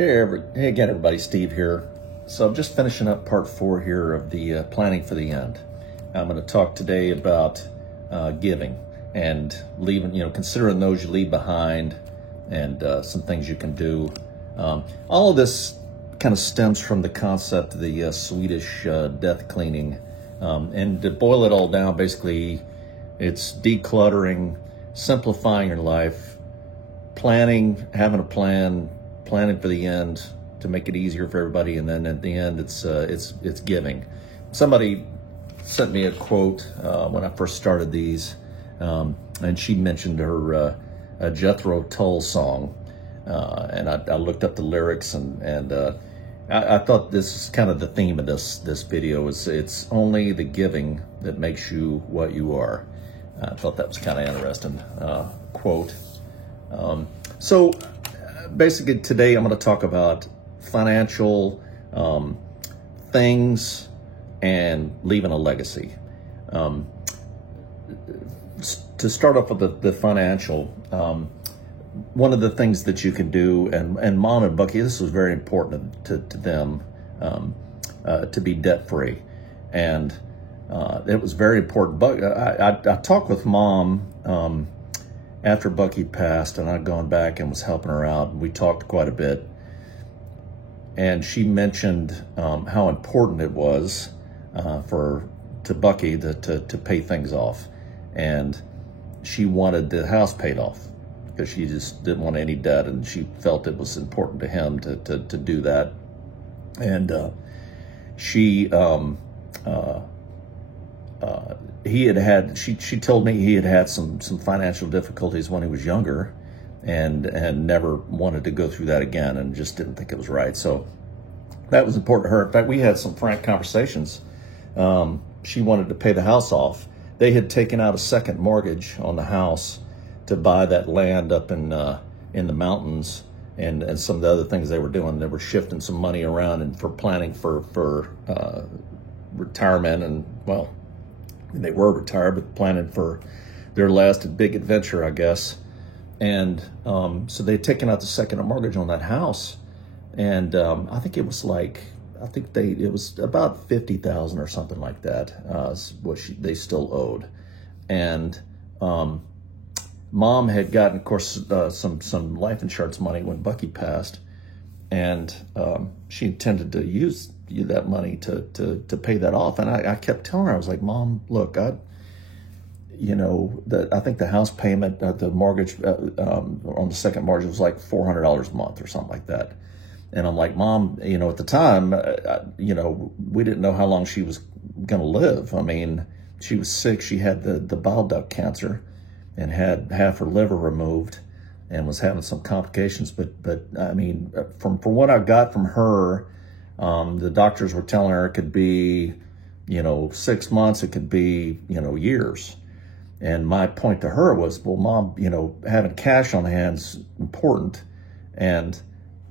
Hey again, everybody. Steve here. So I'm just finishing up part 4 here of the planning for the end. I'm going to talk today about giving and leaving, considering those you leave behind and some things you can do. All of this kind of stems from the concept of the Swedish death cleaning. And to boil it all down, basically, it's decluttering, simplifying your life, planning, having a plan, planning for the end to make it easier for everybody, and then at the end, it's giving. Somebody sent me a quote when I first started these, and she mentioned her Jethro Tull song, and I looked up the lyrics, and I thought this is kind of the theme of this video. It's only the giving that makes you what you are. I thought that was kind of interesting quote. So basically today I'm going to talk about financial things and leaving a legacy. To start off with the financial, one of the things that you can do, and Mom and Bucky, this was very important to them, to be debt-free. And it was very important. But I talked with Mom after Bucky passed, and I'd gone back and was helping her out. We talked quite a bit. And she mentioned how important it was to Bucky to pay things off. And she wanted the house paid off because she just didn't want any debt, and she felt it was important to him to do that. And she told me he had some financial difficulties when he was younger, and never wanted to go through that again, and just didn't think it was right. So that was important to her. In fact, we had some frank conversations. She wanted to pay the house off. They had taken out a second mortgage on the house to buy that land up in the mountains, and some of the other things they were doing. They were shifting some money around and for planning for retirement, and well, they were retired, but planning for their last big adventure, I guess. And so they'd taken out the second mortgage on that house, and I think it was it was about $50,000 or something like that. What they still owed, and Mom had gotten, of course, some life insurance money when Bucky passed, and she intended to use that money to pay that off. And I kept telling her, I was like, Mom, look, I think the house payment, the mortgage on the second mortgage was like $400 a month or something like that. And I'm like, Mom, at the time, we didn't know how long she was going to live. I mean, she was sick. She had the bile duct cancer and had half her liver removed and was having some complications. But I mean, from what I got from her, the doctors were telling her it could be, 6 months, it could be, years. And my point to her was, well, Mom, having cash on hand's important. And,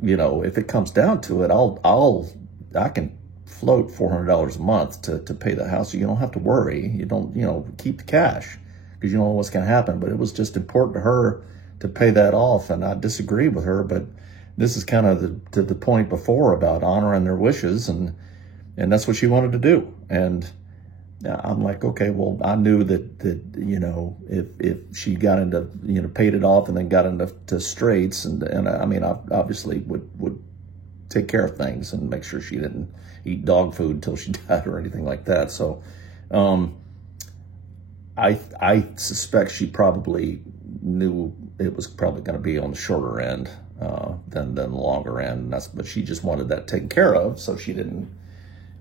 if it comes down to it, I can float $400 a month to pay the house. So you don't have to worry. You don't, keep the cash because you don't know what's going to happen. But it was just important to her to pay that off. And I disagree with her, but this is kind of the point before about honoring their wishes, and that's what she wanted to do. And I'm like, okay, well, I knew that if she got into, paid it off and then got into straits, and I mean, I obviously would take care of things and make sure she didn't eat dog food until she died or anything like that. So I suspect she probably knew it was probably going to be on the shorter end than the longer end. But she just wanted that taken care of, so she didn't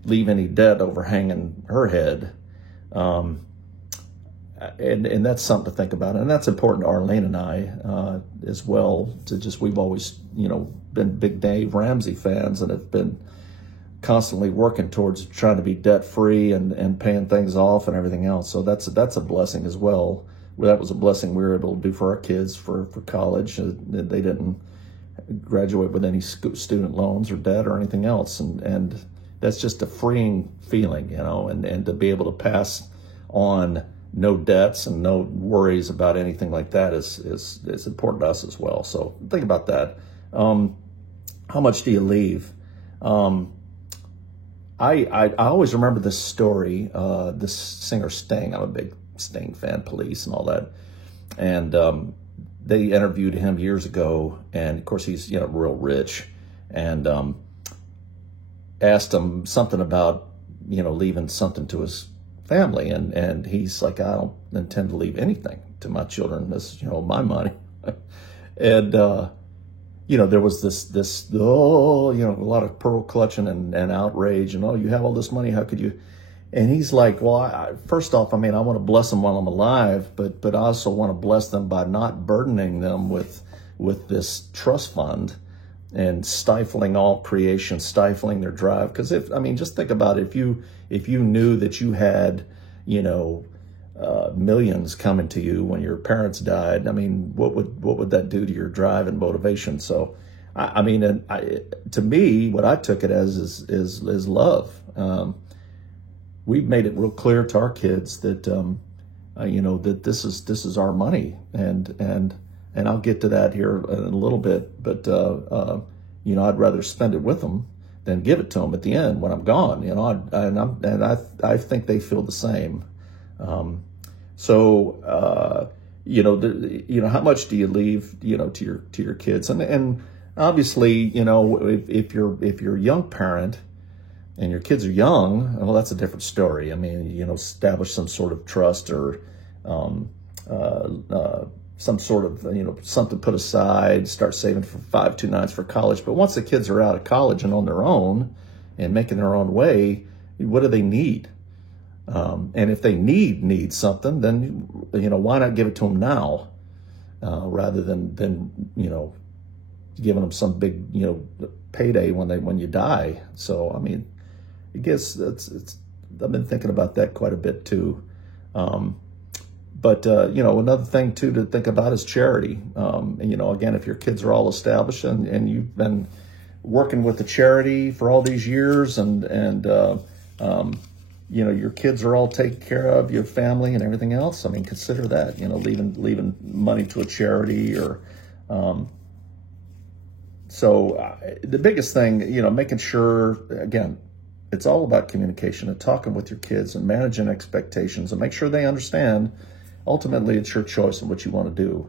leave any debt overhanging her head. And that's something to think about. And that's important to Arlene and I as well. We've always, been big Dave Ramsey fans and have been constantly working towards trying to be debt free and paying things off and everything else. So that's a blessing as well. That was a blessing we were able to do for our kids for college. They didn't graduate with any student loans or debt or anything else. And that's just a freeing feeling, and to be able to pass on no debts and no worries about anything like that is important to us as well. So think about that. how much do you leave? Um, I always remember this story. This singer Sting. I'm a big Sting fan, Police and all that. And they interviewed him years ago, and of course he's real rich, and asked him something about leaving something to his family, and he's like, I don't intend to leave anything to my children. This is my money. And there was this a lot of pearl clutching and outrage, and, oh, you have all this money, how could you? And he's like, well, first off, I want to bless them while I'm alive, but I also want to bless them by not burdening them with this trust fund and stifling all creation, stifling their drive. Because just think about it. If you knew that you had, millions coming to you when your parents died, what would that do to your drive and motivation? So, to me, what I took it as is love. We've made it real clear to our kids that that this is our money, and I'll get to that here in a little bit. But I'd rather spend it with them than give it to them at the end when I'm gone. I think they feel the same. How much do you leave to your kids? And obviously, if you're a young parent and your kids are young, well, that's a different story. Establish some sort of trust or some sort of, something put aside, start saving for 529s for college. But once the kids are out of college and on their own and making their own way, what do they need? And if they need something, then, why not give it to them now, rather than giving them some big, payday when you die. So, I guess I've been thinking about that quite a bit too. Another thing too to think about is charity. Again, if your kids are all established and you've been working with the charity for all these years, and your kids are all taken care of, your family and everything else, consider that, leaving money to a charity or, the biggest thing, making sure, again, it's all about communication and talking with your kids and managing expectations and make sure they understand ultimately it's your choice and what you want to do.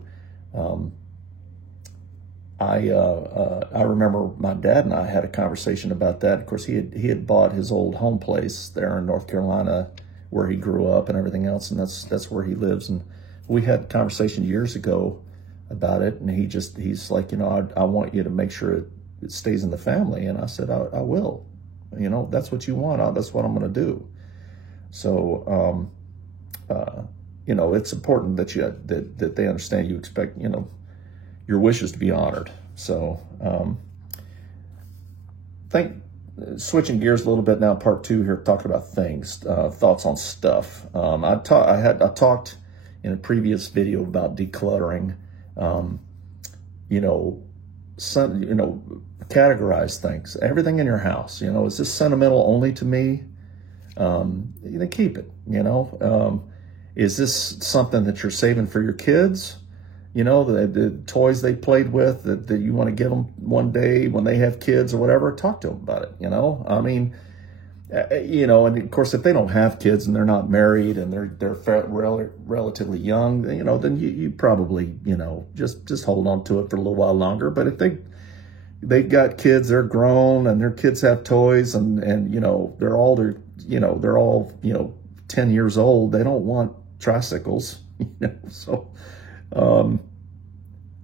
I remember my dad and I had a conversation about that. Of course, he had bought his old home place there in North Carolina where he grew up and everything else, and that's where he lives. And we had a conversation years ago about it, and he's like, I want you to make sure it stays in the family. And I said, I will. That's what you want. That's what I'm going to do. So, it's important that they understand you expect, your wishes to be honored. So, switching gears a little bit now, part two here, talking about things, thoughts on stuff. I talked in a previous video about decluttering. Categorize things, everything in your house. Is this sentimental only to me? Keep it. Is this something that you're saving for your kids? The toys they played with that you want to give them one day when they have kids or whatever, talk to them about it. And of course, if they don't have kids and they're not married and they're relatively young, then you probably, just hold on to it for a little while longer. But if they've got kids, they're grown and their kids have toys and they're all 10 years old, they don't want tricycles, so,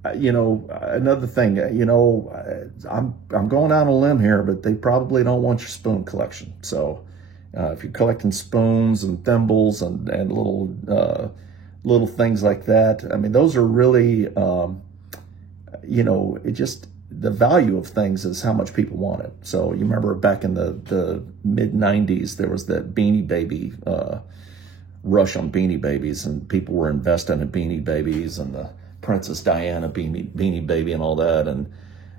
another thing, I'm going out on a limb here, but they probably don't want your spoon collection. So, if you're collecting spoons and thimbles and little things like that, those are really, the value of things is how much people want it. So you remember back in the mid 90s, there was that Beanie Baby, rush on Beanie Babies, and people were investing in Beanie Babies and the Princess Diana Beanie Baby and all that. And,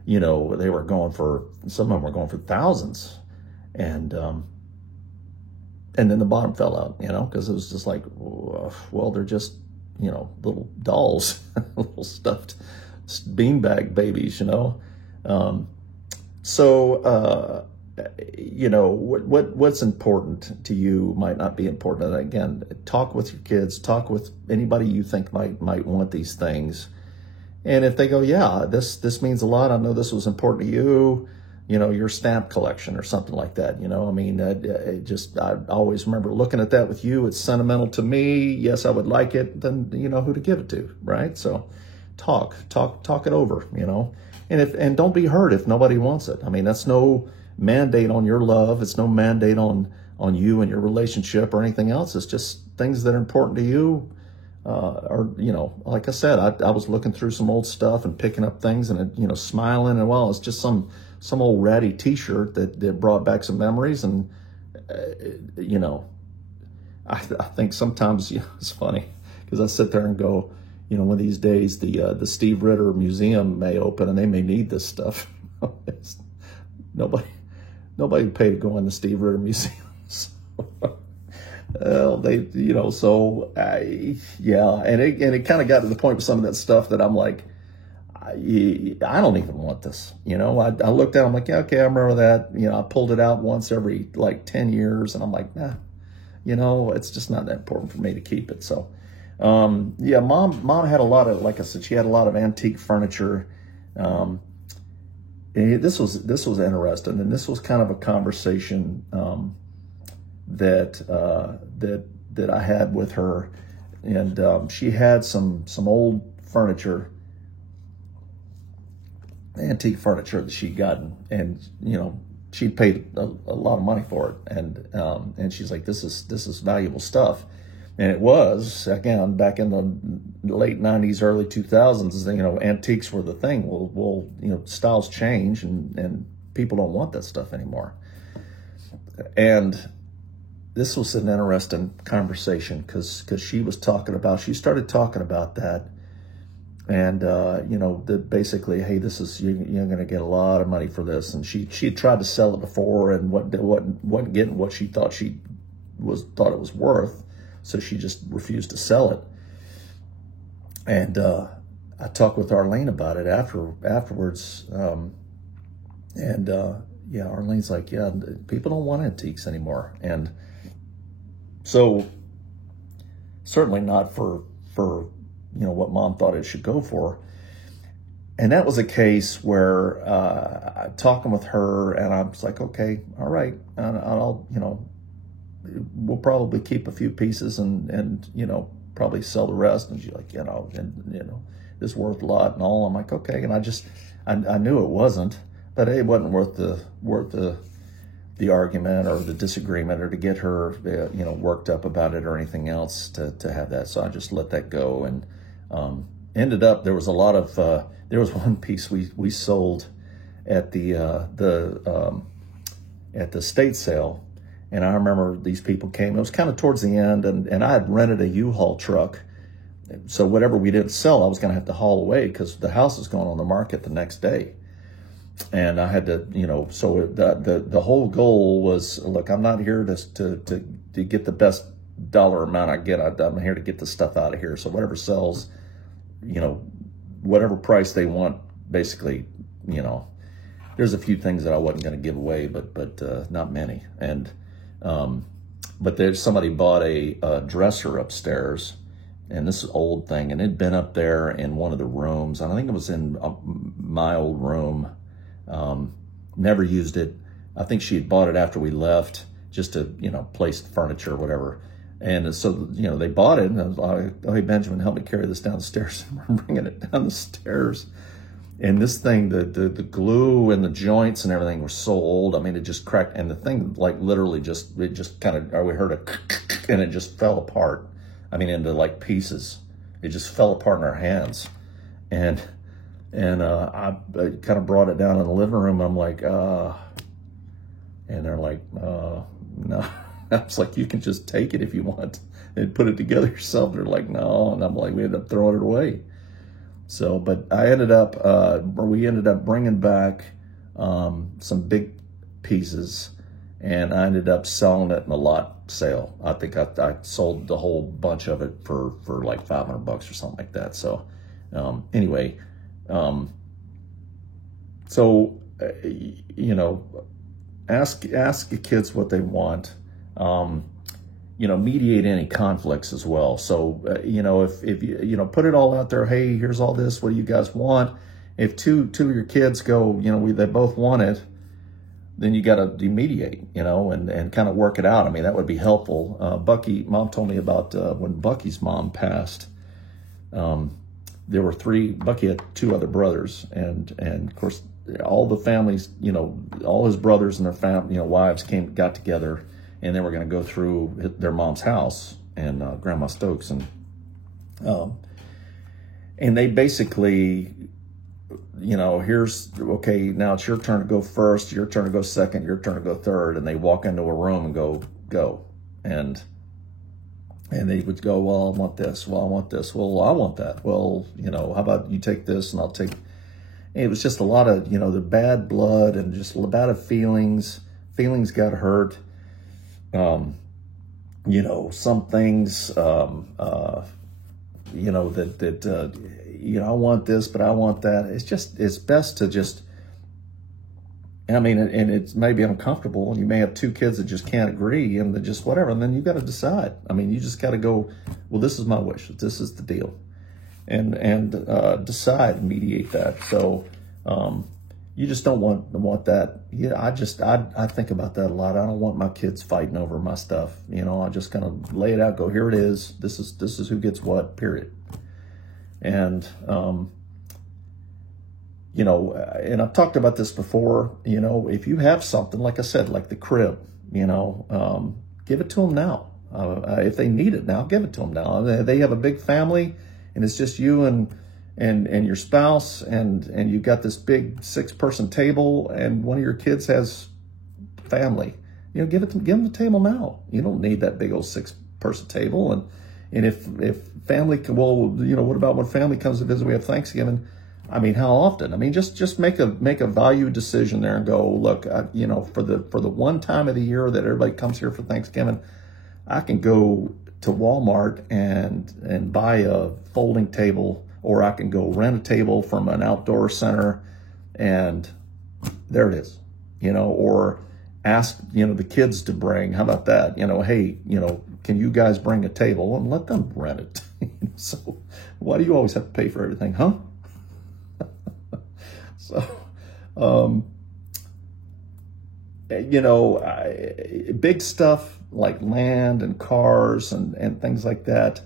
they were going for, some of them were going for thousands. And then the bottom fell out, because it was just like, well, they're just, little dolls, little stuffed beanbag babies, So, what's important to you might not be important. And again, talk with your kids, talk with anybody you think might want these things. And if they go, yeah, this means a lot. I know this was important to you, your stamp collection or something like that. I mean, I always remember looking at that with you. It's sentimental to me. Yes, I would like it. Then you know who to give it to, right? So talk it over, and don't be hurt if nobody wants it. I mean, that's no mandate on your love. It's no mandate on you and your relationship or anything else. It's just things that are important to you. Or, like I said, I was looking through some old stuff and picking up things and, smiling, and well, it's just some old ratty t-shirt that brought back some memories. And, I think sometimes, it's funny because I sit there and go, one of these days, the Steve Ritter Museum may open and they may need this stuff. Nobody would pay to go in the Steve Ritter Museum. Well, and it kind of got to the point with some of that stuff that I'm like, I don't even want this. I looked at it, I'm like, yeah, okay, I remember that. I pulled it out once every like 10 years, and I'm like, nah, it's just not that important for me to keep it. So, mom had a lot of, like I said, she had a lot of antique furniture. This was interesting, and this was kind of a conversation that I had with her, and she had some old furniture, antique furniture that she'd gotten, and she'd paid a lot of money for it, and she's like, this is valuable stuff. And it was, again, back in the late 90s, early 2000s, antiques were the thing. Well, styles change, and people don't want that stuff anymore. And this was an interesting conversation because she started talking about that. And, basically, hey, you're going to get a lot of money for this. And she had tried to sell it before and wasn't getting what she thought thought it was worth. So she just refused to sell it. And I talked with Arlene about it afterwards. Arlene's like, yeah, people don't want antiques anymore. And so certainly not for what Mom thought it should go for. And that was a case where talking with her, and I was like, okay, all right, and I'll we'll probably keep a few pieces and probably sell the rest. And she's like, this is worth a lot and all. I'm like, okay. And I knew it wasn't, but it wasn't worth the argument or the disagreement or to get her, worked up about it or anything else to have that. So I just let that go. And ended up, there was a lot of, there was one piece we sold at the estate sale. And I remember these people came, it was kind of towards the end, and I had rented a U-Haul truck. So whatever we didn't sell, I was going to have to haul away because the house is going on the market the next day. And I had to, so the whole goal was, look, I'm not here to get the best dollar amount I get. I'm here to get the stuff out of here. So whatever sells, whatever price they want, basically, there's a few things that I wasn't going to give away, but not many. And but there's somebody bought a dresser upstairs, and this is old thing, and it'd been up there in one of the rooms. I think it was in my old room. Never used it. I think she had bought it after we left, just to place the furniture or whatever. And so they bought it, and I was like, oh, hey, Benjamin, help me carry this down the stairs. And we're bringing it down the stairs. And this thing, the glue and the joints and everything were so old. I mean, it just cracked. And the thing, like, literally we heard a, and it just fell apart. I mean, into like pieces. It just fell apart in our hands. And I kind of brought it down in the living room. I'm like, and they're like, no. I was like, you can just take it if you want and put it together yourself. They're like, no. And I'm like, we ended up throwing it away. So, but we ended up bringing back some big pieces, and I ended up selling it in a lot sale. I think I sold the whole bunch of it for like $500 or something like that. So, anyway, so you know, ask the kids what they want. You know, mediate any conflicts as well. So, you know, if you know, put it all out there. Hey, here's all this. What do you guys want? If two of your kids go, you know, they both want it, then you got to mediate, you know, and kind of work it out. I mean, that would be helpful. Mom told me about when Bucky's mom passed. There were Bucky had two other brothers, and of course, all the families, you know, all his brothers and their family, you know, wives got together, and they were going to go through their mom's house and Grandma Stokes, and they basically, you know, okay, now it's your turn to go first, your turn to go second, your turn to go third, and they walk into a room and go, and they would go, well, I want this, well, I want this, well, I want that, well, you know, how about you take this and I'll take. It was just a lot of, you know, the bad blood and just a lot of feelings got hurt. You know, some things, you know, you know, I want this, but I want that. It's best to just, I mean, and it's maybe uncomfortable, and you may have two kids that just can't agree, and just whatever, and then you got to decide. I mean, you just got to go, well, this is my wish, this is the deal, and decide, mediate that. So, you just don't want that. Yeah, I think about that a lot. I don't want my kids fighting over my stuff. You know, I just kind of lay it out, go, here it is. This is who gets what, period. And, you know, and I've talked about this before, you know, if you have something, like I said, like the crib, you know, give it to them now. If they need it now, give it to them now. They have a big family, and it's just you and your spouse, and you've got this big 6-person table, and one of your kids has family. You know, give them the table now. You don't need that big old 6-person table. And if family can, well, you know, what about when family comes to visit? We have Thanksgiving. I mean, how often? I mean, just make a value decision there and go, look, you know, for the one time of the year that everybody comes here for Thanksgiving, I can go to Walmart and buy a folding table, or I can go rent a table from an outdoor center, and there it is, you know, or ask, you know, the kids to bring, how about that? You know, hey, you know, can you guys bring a table, and let them rent it? So why do you always have to pay for everything, huh? So, you know, big stuff like land and cars and things like that,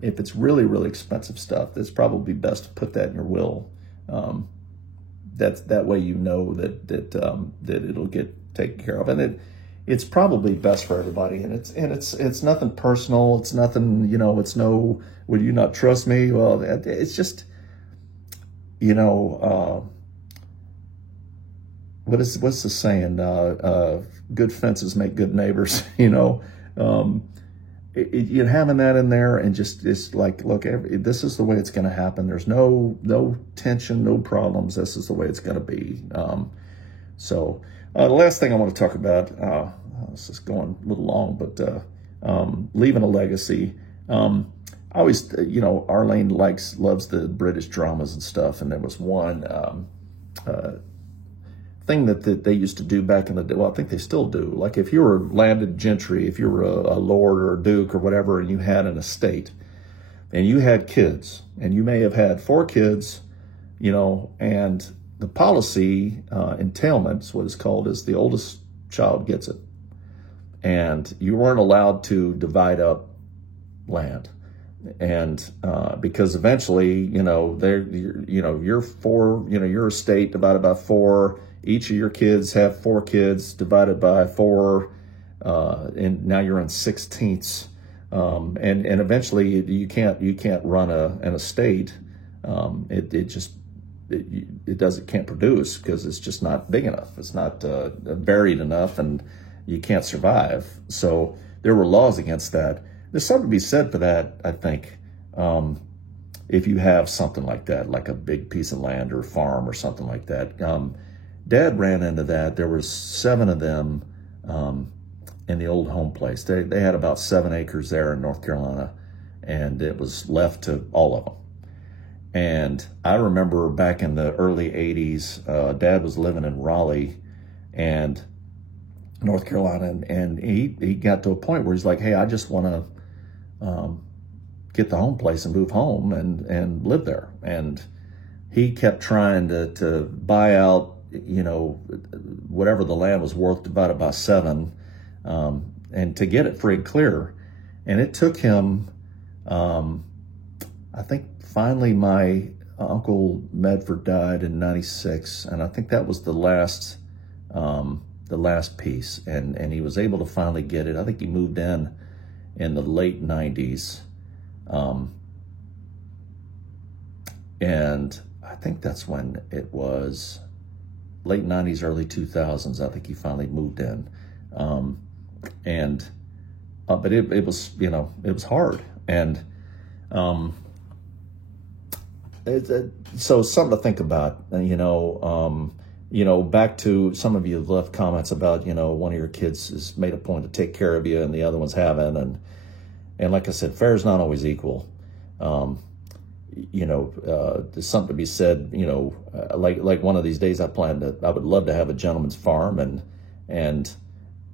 if it's really, really expensive stuff, it's probably best to put that in your will. That way, you know that it'll get taken care of, and it's probably best for everybody. And it's nothing personal. It's nothing, you know, it's no, will you not trust me? Well, it's just, you know, what's the saying? Good fences make good neighbors. You know, you're having that in there, and just it's like, look, this is the way it's going to happen. There's no tension, no problems. This is the way it's going to be. So the last thing I want to talk about, this is going a little long, but leaving a legacy. I always, you know, Arlene loves the British dramas and stuff, and there was one thing that they used to do back in the day. Well, I think they still do. Like if you were landed gentry, if you were a lord or a duke or whatever, and you had an estate, and you had kids, and you may have had 4 kids, you know, and the policy, entailment, what it's called, is the oldest child gets it, and you weren't allowed to divide up land. And because eventually, you know, your estate divided by 4, each of your kids have 4 kids divided by 4, and now you're in 16ths, and eventually you can't run an estate. It can't produce, because it's just not big enough. It's not varied enough, and you can't survive. So there were laws against that. There's something to be said for that, I think. If you have something like that, like a big piece of land or a farm or something like that. Dad ran into that. There was 7 of them in the old home place. They had about 7 acres there in North Carolina, and it was left to all of them. And I remember back in the early 80s, Dad was living in Raleigh and North Carolina, and he got to a point where he's like, hey, I just want to get the home place and move home and live there. And he kept trying to buy out, you know, whatever the land was worth divided by 7, and to get it free and clear. And it took him, I think finally my Uncle Medford died in 96, and I think that was the last piece, and he was able to finally get it. I think he moved in the late 90s, and I think that's when it was late 90s, early 2000s. I think he finally moved in, but it was, you know, it was hard, and so something to think about, you know, back to some of you have left comments about, you know, one of your kids has made a point to take care of you and the other ones haven't. And like I said, fair is not always equal. You know, there's something to be said, you know, like one of these days I would love to have a gentleman's farm, and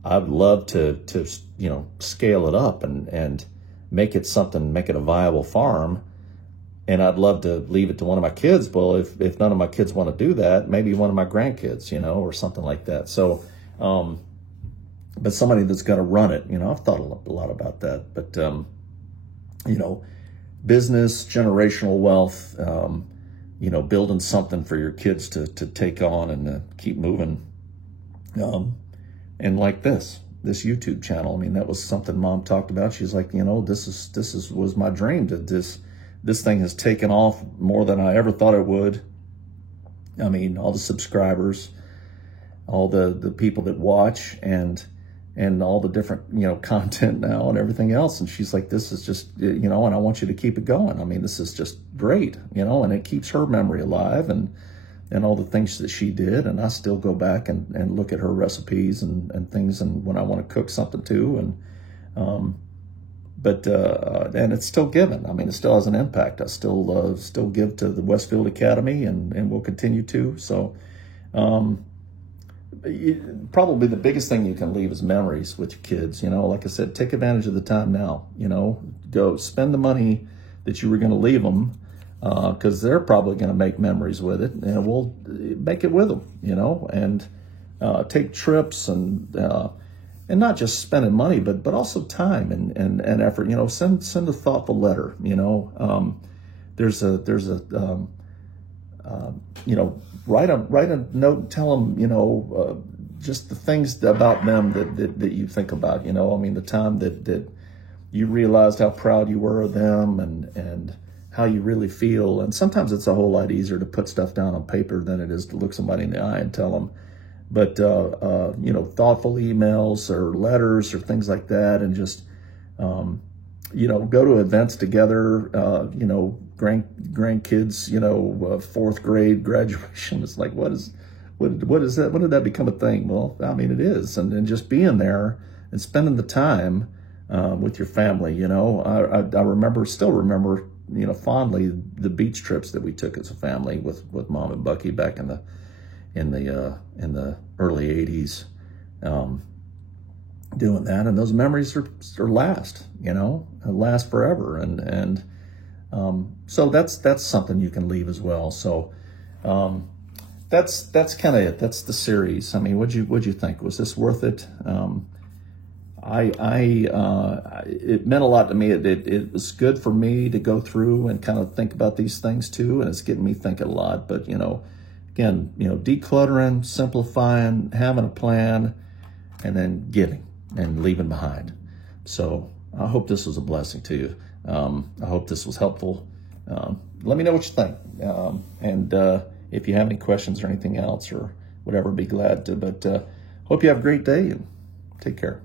I'd love to, you know, scale it up and make it a viable farm. And I'd love to leave it to one of my kids. Well, if none of my kids want to do that, maybe one of my grandkids, you know, or something like that. So, but somebody that's going to run it, you know, I've thought a lot about that. But, you know, business, generational wealth, you know, building something for your kids to take on and keep moving. And like this YouTube channel, I mean, that was something Mom talked about. She's like, you know, this was my dream. This thing has taken off more than I ever thought it would. I mean, all the subscribers, all the people that watch, and all the different, you know, content now and everything else. And she's like, this is just, you know, and I want you to keep it going. I mean, this is just great, you know, and it keeps her memory alive and all the things that she did. And I still go back and look at her recipes and things, and when I want to cook something too. And it's still given. I mean, it still has an impact. I still give to the Westfield Academy, and will continue to. So, probably the biggest thing you can leave is memories with your kids. You know, like I said, take advantage of the time now. You know, go spend the money that you were going to leave them, because they're probably going to make memories with it, and we'll make it with them. You know, and take trips and not just spending money, but also time and effort. You know, send a thoughtful letter. You know, there's a you know, write a note and tell them, you know, just the things about them that you think about. You know, I mean, the time that you realized how proud you were of them and how you really feel. And sometimes it's a whole lot easier to put stuff down on paper than it is to look somebody in the eye and tell them. But, you know, thoughtful emails or letters or things like that, and just, you know, go to events together, you know, grandkids, you know, 4th grade graduation. It's like, what is that? When did that become a thing? Well, I mean, it is. And just being there and spending the time with your family, you know. I still remember, you know, fondly the beach trips that we took as a family with Mom and Bucky back in the early 80s, doing that. And those memories are last, you know, last forever. And so that's something you can leave as well. So, that's kind of it. That's the series. I mean, what'd you think? Was this worth it? It meant a lot to me. It was good for me to go through and kind of think about these things too. And it's getting me thinking a lot, but, you know, again, you know, decluttering, simplifying, having a plan, and then giving and leaving behind. So I hope this was a blessing to you. I hope this was helpful. Let me know what you think. And if you have any questions or anything else or whatever, be glad to. But hope you have a great day and take care.